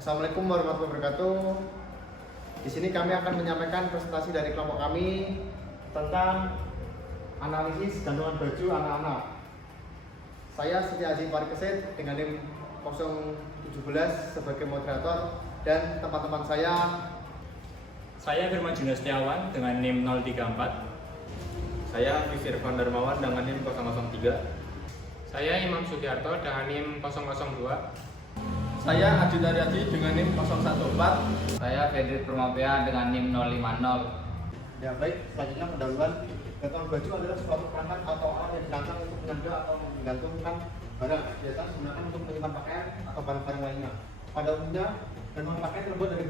Assalamualaikum warahmatullahi wabarakatuh. Di sini kami akan menyampaikan presentasi dari kelompok kami tentang analisis gantungan baju anak-anak. Saya Siti Aziz Parikesit dengan NIM 017 sebagai moderator dan teman-teman Saya Firman Junior Setiawan dengan NIM 034. Saya Fisir Van Darmawan dengan NIM 003. Saya Imam Sudiarto dengan NIM 002. Saya Adi Daryadi dengan NIM 014. Saya Fedrit Permapia dengan NIM 050. Ya baik, selanjutnya pendahuluan. Gantungan baju adalah suatu perangkat atau alat yang dirancang untuk menanda atau menggantungkan barang. Biasanya digunakan untuk menyimpan pakaian atau barang-barang lainnya. Pada umumnya, gantungan pakaian terbuat dari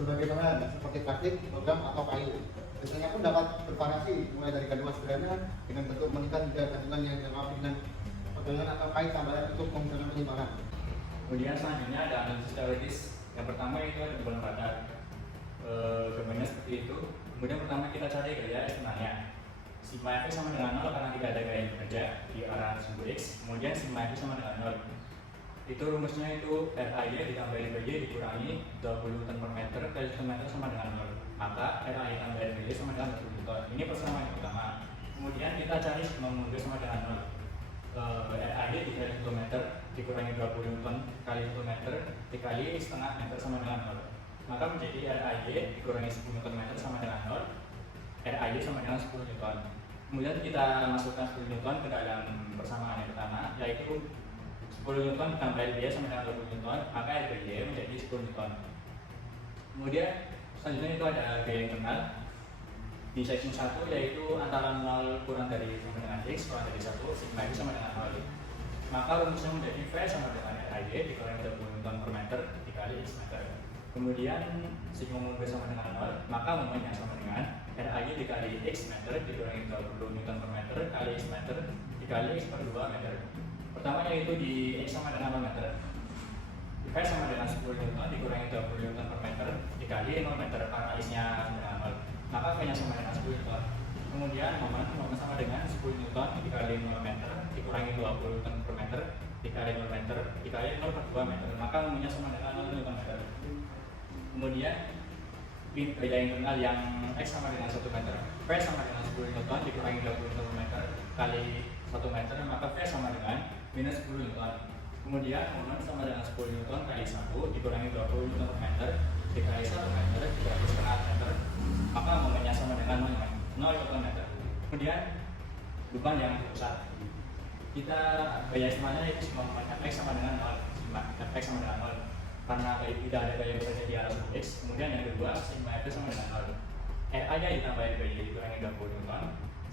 berbagai bahan seperti plastik, logam, atau kayu. Biasanya pun dapat bervariasi mulai dari gantungan sederhana dengan bentuk mengikat hingga gantungan yang dilengkapi dengan pegangan atau kait tambahan untuk memudahkan penyimpanan. Kemudian selanjutnya ada analisis teoritis. Yang pertama itu ada bola radar. Gambarnya seperti itu. Kemudian pertama kita cari gaya sebenarnya. Sigma F sama dengan 0 karena tidak ada gaya yang bekerja di arah sumbu X. Kemudian sigma F sama dengan 0. Itu rumusnya itu RAY ditambah RBY dikurangi 20 Nm per meter kali 1 meter sama dengan 0. Maka RAY tambah RBY sama dengan 20 Nm. Ini persamaan yang pertama. Kemudian kita cari sigma mungkin sama dengan 0. RAY dikali 1 meter dikurangi 20 Nm kali 1 meter dikali setengah meter sama dengan 0. Maka menjadi RAY dikurangi 10 Nm sama dengan 0. RAY sama dengan 10 Newton. Kemudian kita masukkan 10 Newton ke dalam persamaan yang pertama, yaitu 10 Newton ditambah RBY sama dengan 20 Newton, maka RBY menjadi 10 Newton. Kemudian selanjutnya itu ada gaya internal di section 1, yaitu antara 0 kurang dari sama dengan X kurang dari 1, sigma X sama dengan 0. Maka rumusnya menjadi V sama dengan RAY dikurangi 20 Newton per meter dikali X meter. Kemudian sigma V sama dengan 0, maka momennya sama dengan RAY dikali X meter dikurangi 20 Newton per meter kali X meter dikali X per 2 meter. Pertama yaitu di X sama dengan 0 meter. V sama dengan 10 Newton dikurangi 20 Newton per meter dikali 0 meter karena X-nya sama dengan 0. Maka V-nya sama dengan 10 Newton. Kemudian momen sama dengan 10 Newton dikali 0 meter dikurangi 20 Newton per meter dikali 0 meter dikali 0 per 2 meter. Maka momennya sama dengan 0 Newton meter. Kemudian gaya internal yang X sama dengan 1 meter. V sama dengan 10 Newton dikurangi 20 Newton per meter kali 1 meter, maka V sama dengan minus 10 Newton. Kemudian momen sama dengan 10 Newton kali 1 dikurangi 20 Newton per meter dikali 1 meter dikali setengah meter, maka momennya sama dengan 0 Newton meter. Kemudian beban yang besar. Kita gaya istimewanya itu sigma momen Fx sama dengan 0, sigma Fx sama dengan 0. Karena tidak ada gaya besarnya di arah sumbu X. Kemudian yang kedua, sigma F sama dengan 0. RAY ditambah RBY dikurangi 20 Newton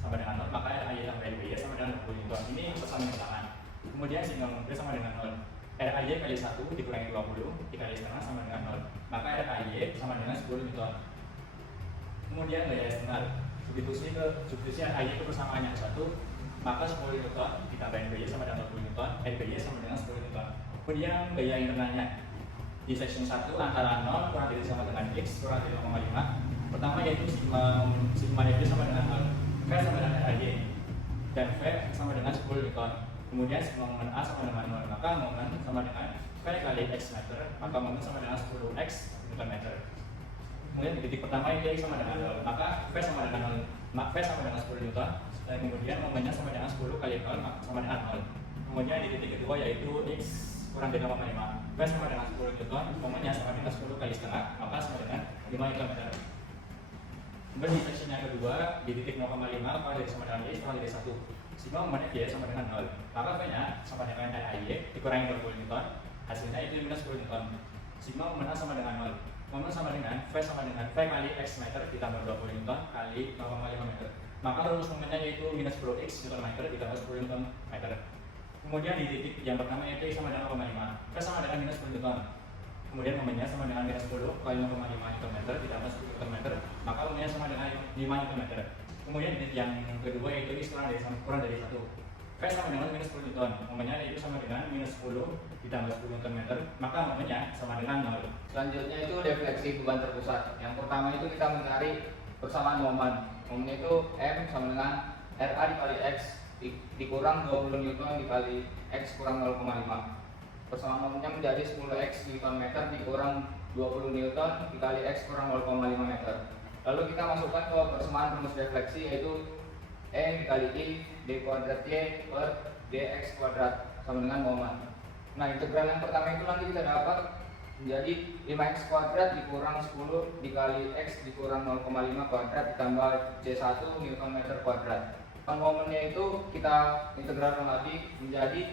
sama dengan 0, maka RAY tambah RBY sama dengan 20 Newton. Ini persamaan persamaan. Kemudian sigma V sama dengan 0. RAY kali 1 dikurangi 20 dikali setengah sama dengan 0, maka RAY sama dengan 10 Newton. Kemudian gaya eksternal. Substitusi RAY itu persamaannya 1, maka 10 Newton ditambah RBY sama dengan 20 Newton, RBY sama dengan 10 Newton. Kemudian gaya internalnya di section 1 antara 0 kurang dari sama dengan X kurang dari 0,5. Pertama yaitu sigma F sama dengan 0, V sama dengan RAY, dan V sama dengan 10 Newton. Kemudian sigma momen A sama dengan 0, maka momen sama dengan V kali X meter, maka momen sama dengan 10X Newton meter. Kemudian di titik pertama itu X sama dengan 0, maka V sama dengan 0, V sama dengan 10 Newton, dan kemudian momennya sama dengan 10 kali 0 sama dengan 0. Kemudian di titik kedua yaitu X kurang dari 0,5, V sama dengan 10 Newton, momennya sama dengan 10 kali setengah, maka sama dengan 5 Newton meter. Kemudian di section yang kedua, di titik 0,5 kurang dari sama dengan X kurang dari 1, sigma momennya Y sama dengan 0, maka V-nya sama dengan RAY dikurangi 20 Newton, hasilnya itu minus 10 Newton. Sigma momen A sama dengan 0, momen sama dengan V sama dengan V kali X meter ditambah 20 Newton kali 0,5 meter, maka rumus momennya yaitu minus 10X Newton meter ditambah 10 Newton meter. Kemudian di titik yang pertama yaitu X sama dengan 0,5, V sama dengan minus 10 Newton. Kemudian momennya sama dengan minus 10 kali 0,5 Newton meter ditambah 10 Newton meter, maka momennya sama dengan 5 Newton meter. Kemudian di titik yang kedua yaitu X kurang dari 1, V sama dengan minus 10 Newton, momennya itu sama dengan minus 10 ditambah 10 Newton meter, maka momennya sama dengan 0. Selanjutnya itu defleksi beban terpusat. Yang pertama itu kita mencari persamaan momen. Momennya itu M sama dengan RA dikali X dikurang 20 Newton dikali X kurang 0,5. persamaan momennya menjadi 10x Nm dikurang 20 Newton dikali x kurang 0,5 meter. Lalu kita masukkan ke persamaan rumus refleksi, yaitu E dikali I d kuadrat Y per dx kuadrat sama dengan momen. Nah, integral yang pertama itu nanti kita dapat menjadi 5x kuadrat dikurang 10 dikali x dikurang 0,5 kuadrat ditambah C1 Newton meter kuadrat. Momennya itu kita integralkan lagi menjadi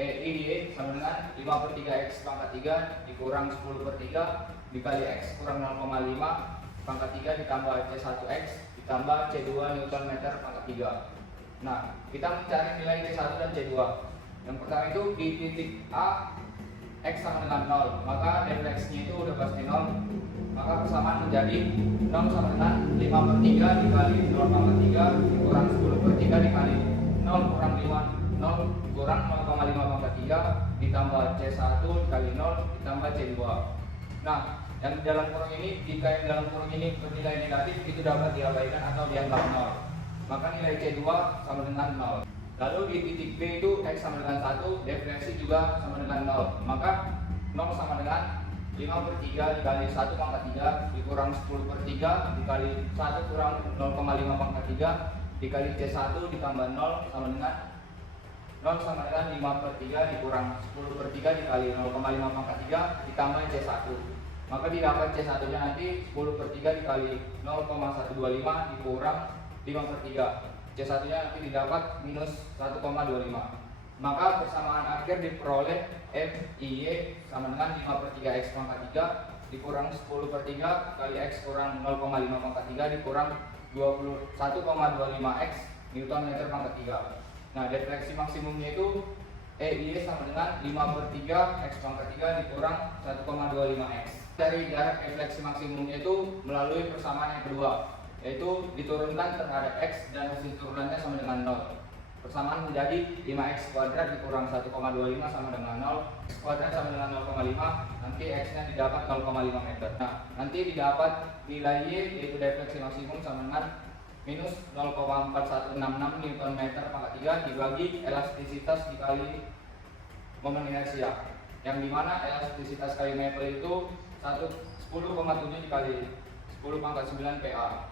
EI sama dengan 5/3x pangkat 3 dikurang 10/3 dikali x kurang 0,5 pangkat 3 ditambah C1x ditambah C2 Newton meter pangkat 3. Nah, kita mencari nilai C1 dan C2. Yang pertama itu di titik A x sama dengan 0, maka defleksinya itu udah pasti 0. Maka persamaan menjadi 0 sama dengan 5/3 dikali 0,3 dikurang 10/3 dikali 0 kurang 0 kurang 0,5 pangkat 3 ditambah C1 dikali 0 ditambah C2. Nah, yang di dalam kurung ini, jika yang dalam kurung ini bernilai negatif, itu dapat diabaikan atau dianggap 0. Maka nilai C2 sama dengan 0. Lalu di titik B itu x sama dengan 1, defleksi juga sama dengan 0. Maka 0 sama dengan 5/3 dikali 1 pangkat 3 dikurang 10/3 dikali 1 kurang 0,5 pangkat 3 dikali C1 ditambah 0 sama dengan 0 sama dengan 5/3 dikurang 10/3 dikali 0,5 pangkat 3 ditambah C1. Maka didapat C1 nya nanti 10/3 dikali 0,125 dikurang 5/3. C1 nya nanti didapat minus 1,25. Maka persamaan akhir diperoleh FIY sama dengan 5/3x pangkat 3 dikurang 10/3 kali x kurang 0,5 pangkat 3 dikurang 21,25x Newton meter pangkat 3. Nah, defleksi maksimumnya itu EIY sama dengan 5/3 x pangkat 3 dikurang 1,25x. Dari jarak defleksi maksimumnya itu melalui persamaan yang kedua, yaitu diturunkan terhadap x dan hasil turunannya sama dengan 0. Persamaan menjadi 5x kuadrat dikurang 1,25 sama dengan 0, x kuadrat sama dengan 0,5, nanti x nya didapat 0,5 meter. Nah, nanti didapat nilai Y, yaitu defleksi maksimum sama dengan minus 0,4166 Newton meter pangkat 3 dibagi elastisitas dikali momen inersia, yang dimana elastisitas kali meter itu 10,7 dikali 10 pangkat 9 PA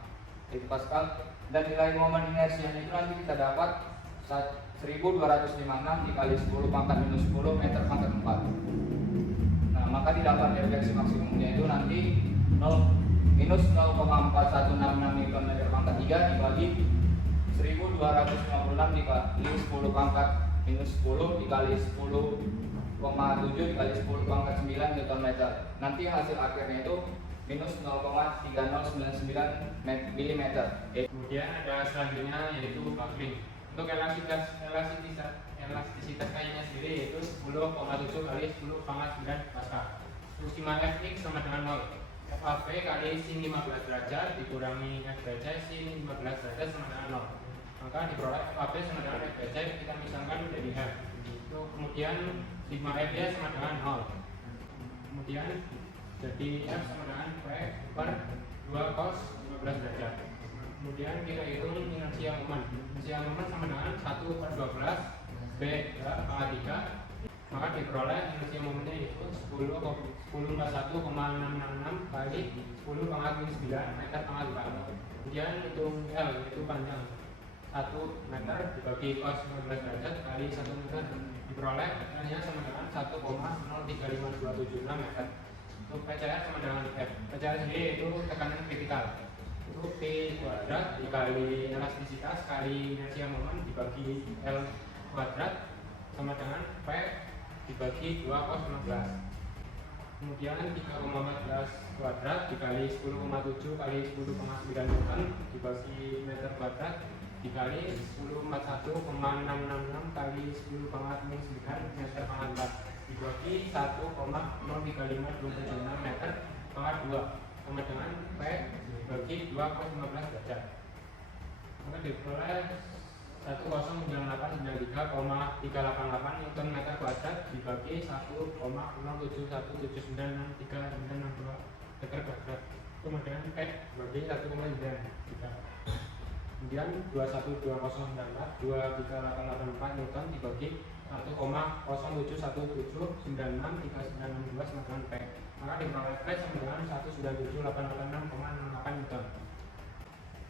itu Pascal, dan nilai momen inersia itu nanti kita dapat 1256 dikali 10 pangkat minus 10 meter pangkat 4. Nah, maka didapat defleksi maksimumnya itu nanti minus 0,4166 Newton meter pangkat 3 dibagi 1256 dikali 10 pangkat minus 10 dikali 10,7 dikali 10 pangkat 9 Newton meter. Nanti hasil akhirnya itu minus 0,3099 mm. Kemudian ada selanjutnya yaitu buckling. Untuk elastisitas kayunya sendiri yaitu 10,7 kali 10 pangkat 9 Pascal. Terus sima Fx sama dengan 0. FAP kali sin 15 derajat dikurangi F derajat sin 15 derajat sama dengan 0. Maka diperoleh FAP sama dengan F derajat, kita misalkan menjadi F. Kemudian sigma F nya sama dengan 0. Kemudian jadi F sama dengan P per 2 cos 15 derajat. Kemudian kita hitung inersia momen. Inersia momen sama dengan 1 per 12 B pangkat 3. Maka diperoleh inersia momennya itu 1041,666 kali 10 pangkat minus 9 meter pangkat 4. Kemudian hitung L, yaitu panjang 1 meter dibagi cos 15 derajat kali 1 meter, diperoleh L-nya sama dengan 1,035276 meter. Untuk PCR sama dengan F. PCR sendiri itu tekanan kritikal. Itu P kuadrat dikali elastisitas kali inersia momen dibagi L kuadrat sama dengan P dibagi 2 cos 15. Kemudian 3,14 kuadrat dikali 10,7 kali 10,9 Newton dibagi meter kuadrat dikali 1041,666 kali 10 pangkat minus 9 meter pangkat 4 dibagi 1,035276 meter pangkat 2 sama dengan P dibagi 2 cos 15 derajat. Maka diperoleh 109893,388 Newton meter kuadrat dibagi 1,0717963,962 meter kuadrat. Kemudian P bagi 1,93. Kemudian 212094 2384 Newton dibagi 1,0717963962 P. Maka diperoleh flash sama dengan 197.886,68 Newton.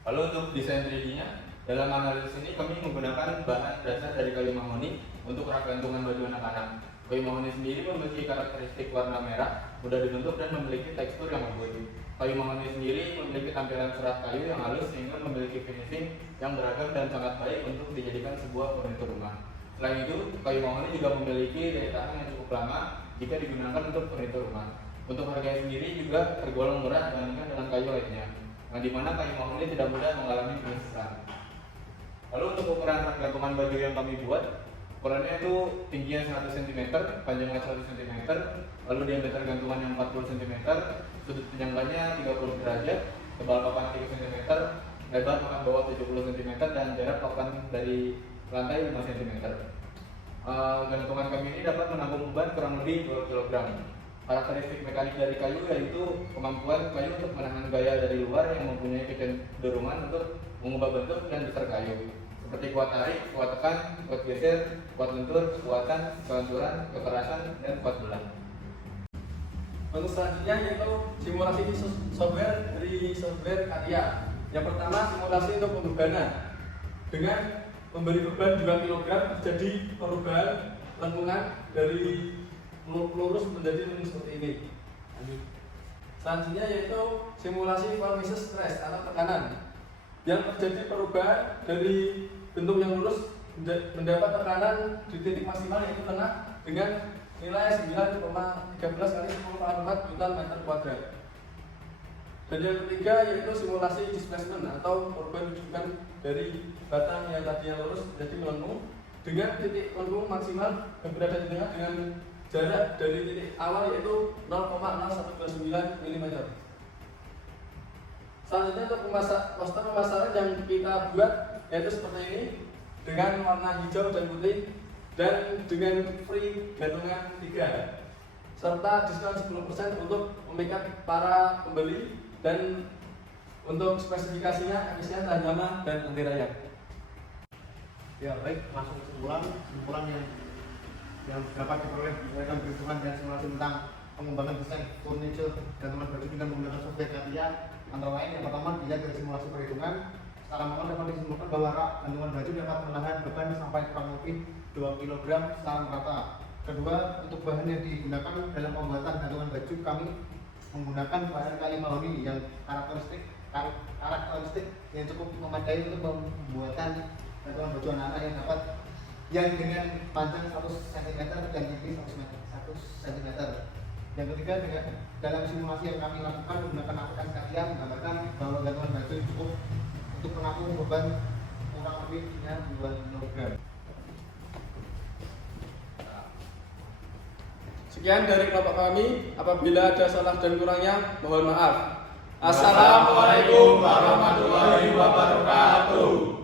Lalu untuk desain 3D-nya, dalam analisis ini kami menggunakan bahan dasar dari kayu mahoni untuk rak gantungan baju anak-anak. Kayu mahoni sendiri memiliki karakteristik warna merah, mudah dibentuk dan memiliki tekstur yang lembut. Kayu mahoni sendiri memiliki tampilan serat kayu yang halus sehingga memiliki finishing yang beragam dan sangat baik untuk dijadikan sebuah furnitur rumah. Selain itu, kayu mahoni juga memiliki daya tahan yang cukup lama jika digunakan untuk furnitur rumah. Untuk harganya sendiri juga tergolong murah dibandingkan dengan kayu lainnya, yang dimana kayu mahoni tidak mudah mengalami penyesalan. Lalu untuk ukuran rak gantungan baju yang kami buat, ukurannya itu tingginya 100 cm, panjangnya 100 cm, lalu diameter gantungan yang 40 cm, sudut penyanggaannya 30 derajat, tebal papan 3 cm, lebar papan bawah 70 cm, dan jarak papan dari lantai 5 cm. Gantungan kami ini dapat menampung beban kurang lebih 2 kg. Karakteristik mekanik dari kayu yaitu kemampuan kayu untuk menahan gaya dari luar yang mempunyai kecenderungan untuk mengubah bentuk dan besar kayu, seperti kuat tarik, kuat tekan, kuat geser, kuat lentur, kekuatan, kelenturan, kekerasan, dan kuat belah. Untuk selanjutnya yaitu simulasi software dari software Katia. Yang pertama, simulasi untuk pembebanan. Dengan memberi beban 2 kg terjadi perubahan lengkungan dari lurus menjadi lurus seperti ini. Selanjutnya yaitu simulasi vortices stress atau tekanan, yang terjadi perubahan dari bentuk yang lurus mendapat tekanan di titik maksimal yaitu tengah dengan nilai 9,13 kali 10⁴ Newton meter kuadrat. Dan yang ketiga yaitu simulasi displacement atau perubahan rujukan dari batang yang tadinya lurus menjadi melengkung dengan titik lengkung maksimal yang berada di tengah dengan jarak dari titik awal yaitu 0,0129 mm. Selanjutnya untuk poster pemasaran yang kita buat yaitu seperti ini dengan warna hijau dan putih dan dengan free gantungan 3 serta diskon 10% untuk memikat para pembeli, dan untuk spesifikasinya emisinya tahan lama dan anti rayap. Ya baik, langsung kesimpulan yang dapat diperoleh berdasarkan perhitungan dan simulasi tentang pengembangan desain furniture gantungan baju dengan menggunakan software Katia. Antara lain, yang pertama dilihat dari simulasi perhitungan, secara manual dapat disimpulkan bahwa rak gantungan baju dapat menahan beban sampai kurang lebih 2 kg secara merata. Kedua, untuk bahan yang digunakan dalam pembuatan gantungan baju, kami menggunakan bahan kayu mahoni yang karakteristik yang cukup memadai untuk pembuatan gantungan baju anak-anak yang dengan panjang 100 cm dan tinggi 100 cm. Yang ketiga, dalam simulasi yang kami lakukan menggunakan aplikasi Katia menggambarkan bahwa gantungan baju cukup untuk menampung beban kurang lebih 2 kg. Sekian dari kelompok kami. Apabila ada salah dan kurangnya, mohon maaf. Assalamualaikum warahmatullahi wabarakatuh.